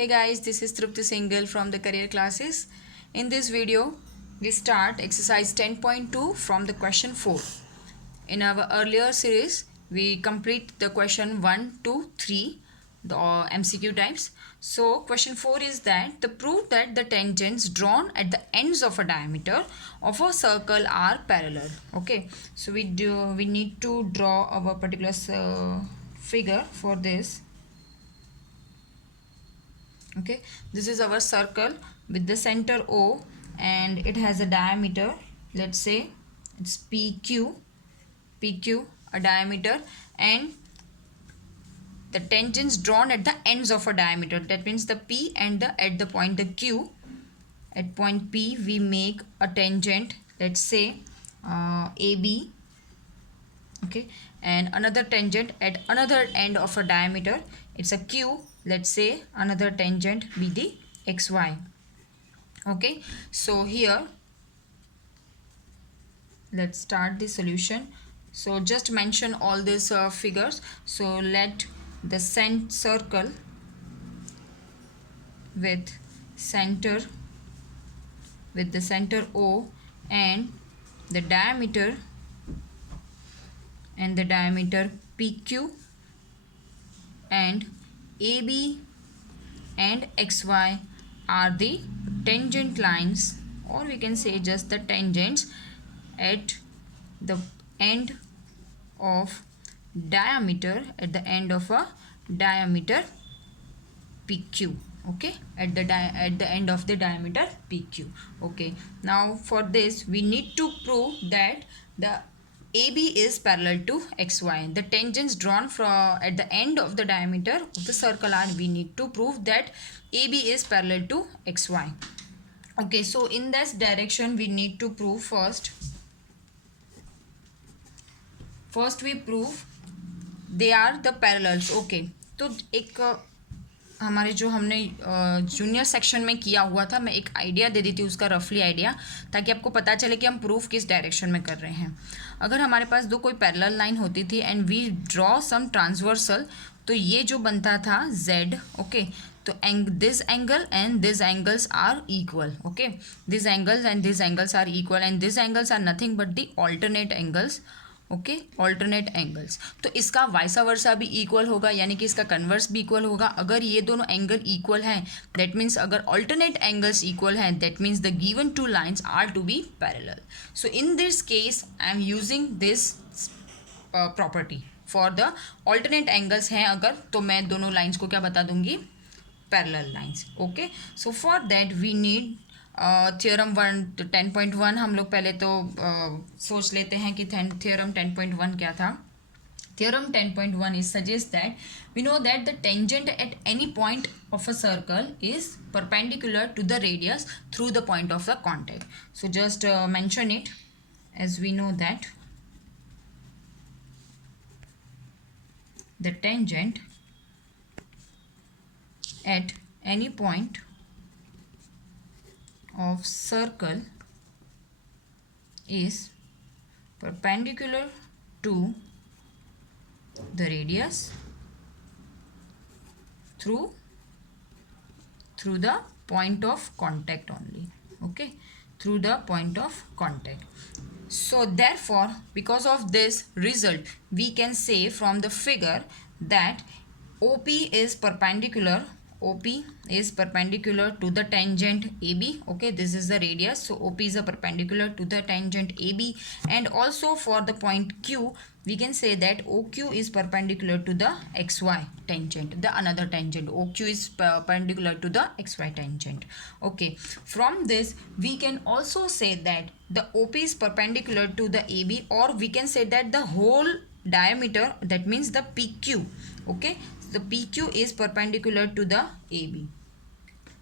Hey guys, this is Trupti Singhal from the Career Classes. In this video, we start exercise 10.2 from the question 4. In our earlier series, we complete the question 1, 2, 3, the MCQ types. So question 4 is that the proof that the tangents drawn at the ends of a diameter of a circle are parallel. Okay, so we need to draw our particular figure for this. Okay, this is our circle with the center O and it has a diameter, let's say it's PQ, a diameter, and the tangents drawn at the ends of a diameter, that means the P and at the point the Q. At point P we make a tangent, let's say AB, okay, and another tangent at another end of a diameter, it's a Q, let's say another tangent be the XY. Okay, so here let's start the solution. So just mention all these figures. So let the circle with the center O and the diameter PQ and AB and XY are the tangent lines, or we can say just the tangents at the end of diameter, at the end of a diameter PQ. Okay, at the end of the diameter PQ. Okay, now for this we need to prove that the AB is parallel to XY. The tangents drawn from at the end of the diameter of the circle are, we need to prove that AB is parallel to XY. Okay, so in this direction we need to prove first we prove they are the parallels. Okay, तो एक हमारे जो हमने junior section में किया हुआ था, मैं एक आइडिया दे दी थी उसका, रफली आइडिया, ताकि आपको पता चले कि हम प्रूफ किस डायरेक्शन में कर रहे हैं. अगर हमारे पास दो कोई पैरेलल लाइन होती थी and we draw some transversal, तो ये जो बनता था Z. ओके, तो this angle and this angles are equal. Okay, this angles and this angles are equal and this angles are nothing but the alternate angles. Okay, alternate angles. तो इसका वाइसा वर्सा भी equal होगा, यानी कि इसका कन्वर्स भी equal होगा. अगर ये दोनों एंगल इक्वल हैं, दैट मीन्स अगर ऑल्टरनेट एंगल्स इक्वल हैं, that means the given two lines are to be parallel. So in this case I am using this property for the alternate angles हैं अगर, तो मैं दोनों लाइन्स को क्या बता दूंगी, parallel lines. Okay, so for that we need theorem 10.1. हम लोग पहले तो सोच लेते हैं कि थ्योरम 10.1 क्या था. Theorem 10.1 is suggests that we know that the tangent at any point of a circle is perpendicular to the radius through the point of the contact. So just mention it, as we know that the tangent at any point of circle is perpendicular to the radius through the point of contact only. Okay, through the point of contact. So therefore, because of this result, we can say from the figure that OP is perpendicular to the tangent AB. Okay, this is the radius, so OP is a perpendicular to the tangent AB. And also for the point Q, we can say that OQ is perpendicular to the XY tangent, the another tangent. OQ is perpendicular to the XY tangent. Okay, from this we can also say that the OP is perpendicular to the AB, or we can say that the whole diameter, that means the PQ. Okay, the PQ is perpendicular to the AB.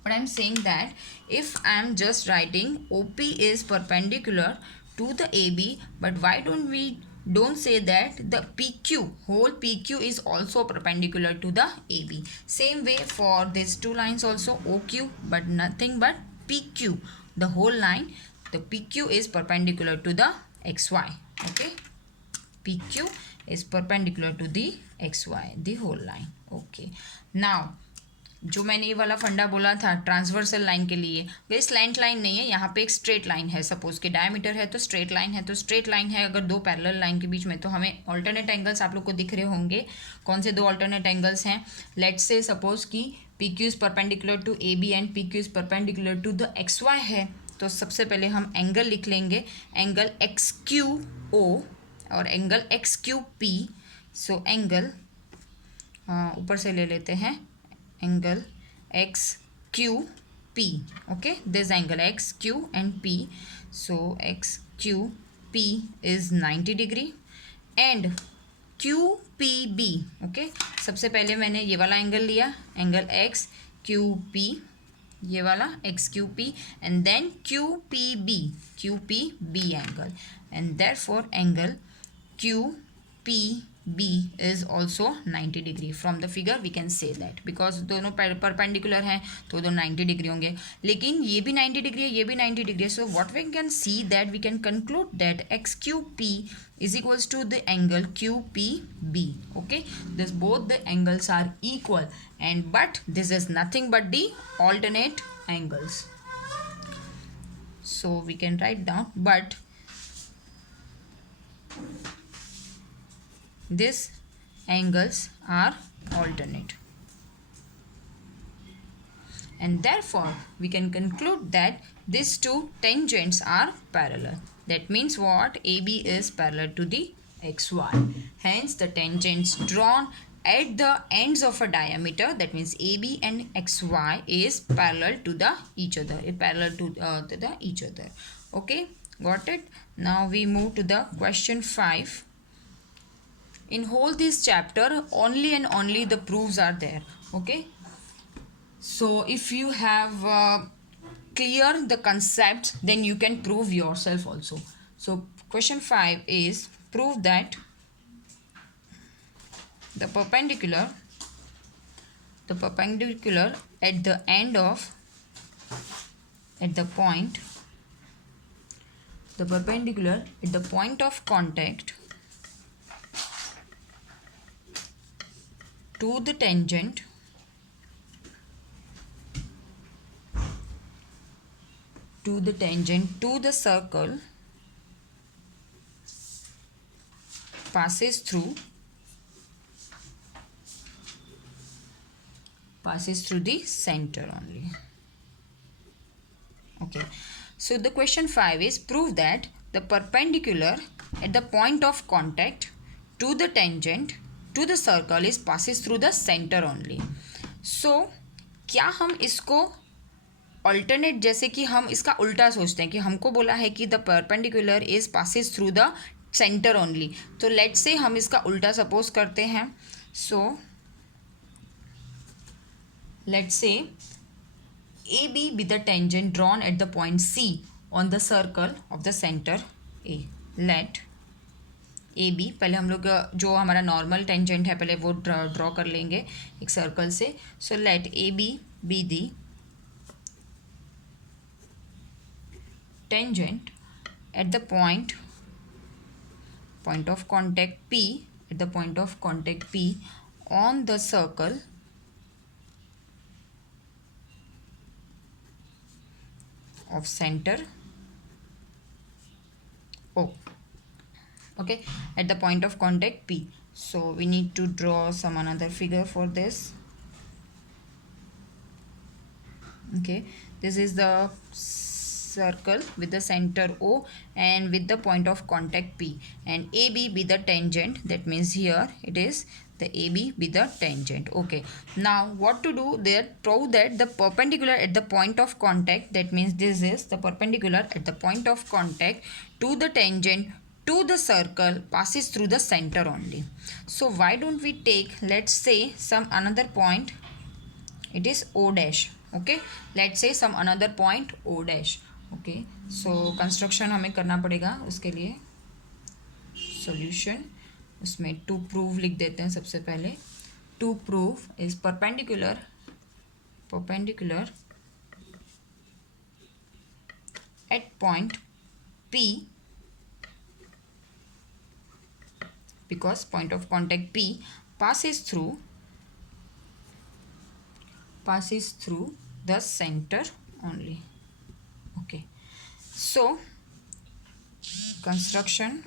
But I am saying that if I am just writing OP is perpendicular to the AB, but why don't say that the PQ, whole PQ is also perpendicular to the AB. Same way for these two lines also, OQ, but nothing but PQ, the whole line, the PQ is perpendicular to the XY. Okay, PQ is perpendicular to the XY, the whole line. Okay, now जो मैंने ये वाला फंडा बोला था transversal line के लिए, ये स्लैंट लाइन नहीं है, यहाँ पे एक स्ट्रेट लाइन है। सपोज कि डायमीटर है तो स्ट्रेट लाइन है, तो स्ट्रेट लाइन है अगर दो पैरेलल लाइन के बीच में, तो हमें ऑल्टरनेट एंगल्स आप लोग को दिख रहे होंगे। कौन से दो ऑल्टरनेट एंगल्स हैं? लेट्स से सपोज कि P Q is perpendicular to A B and P Q is perpendicular to the X Y है। तो सबसे पहले हम एंगल लिख लेंगे, एंगल एक्स क्यू ओ और angle X Q P. So angle ऊपर से ले लेते हैं, angle X Q P. Okay, this angle X Q and P. So X Q P is 90 degree and Q P B. Okay, सबसे पहले मैंने ये वाला एंगल लिया, एंगल एक्स क्यू पी, ये वाला X Q P, and then Q P B angle, and therefore angle Q P B is also 90 degree. From the figure we can say that, because दोनों perpendicular हैं तो दोनों 90 degree होंगे, लेकिन ये भी 90 डिग्री है, ये भी 90 डिग्री है. So what we can see that we can conclude that X Q P is equals to the angle QPB. Okay, this both the angles are equal, and but this is nothing but the alternate angles. So we can write down, but these angles are alternate, and therefore we can conclude that these two tangents are parallel. That means what? AB is parallel to the XY. Hence the tangents drawn at the ends of a diameter, that means AB and XY, is parallel to the each other. Parallel to the each other. Okay, got it? Now we move to the question 5. In whole this chapter, only and only the proofs are there. Okay, so if you have clear the concepts, then you can prove yourself also. So question 5 is, prove that the perpendicular at the end of, at the point, the perpendicular at the point of contact to the tangent to the circle passes through the center only. Okay, so the question 5 is, prove that the perpendicular at the point of contact to the tangent to the circle is passes through the center only. So क्या हम इसको alternate, जैसे कि हम इसका उल्टा सोचते हैं कि हमको बोला है कि the perpendicular is passes through the centre only, तो लेट्स से हम इसका उल्टा सपोज करते हैं. So let's say A B be the tangent drawn at the point C on the circle of the centre A. Let A B, पहले हम लोग जो हमारा नॉर्मल टेंजेंट है पहले वो ड्रॉ कर लेंगे एक सर्कल से. So let A B be the tangent at the point of contact P, at the point of contact P on the circle of center O. Okay, at the point of contact P. So we need to draw some another figure for this. Okay, this is the circle with the center O and with the point of contact P, and AB be the tangent. That means here it is the AB be the tangent. Okay, now what to do there? Prove that the perpendicular at the point of contact, that means this is the perpendicular at the point of contact to the tangent to the circle passes through the center only. So why don't we take, let's say, some another point, it is O dash. Okay, let's say some another point O dash. Okay, so construction हमें करना पड़ेगा उसके लिए. Solution, उसमें to prove लिख देते हैं सबसे पहले. To prove is perpendicular at point P, because point of contact P passes passes through the center only. Okay, so construction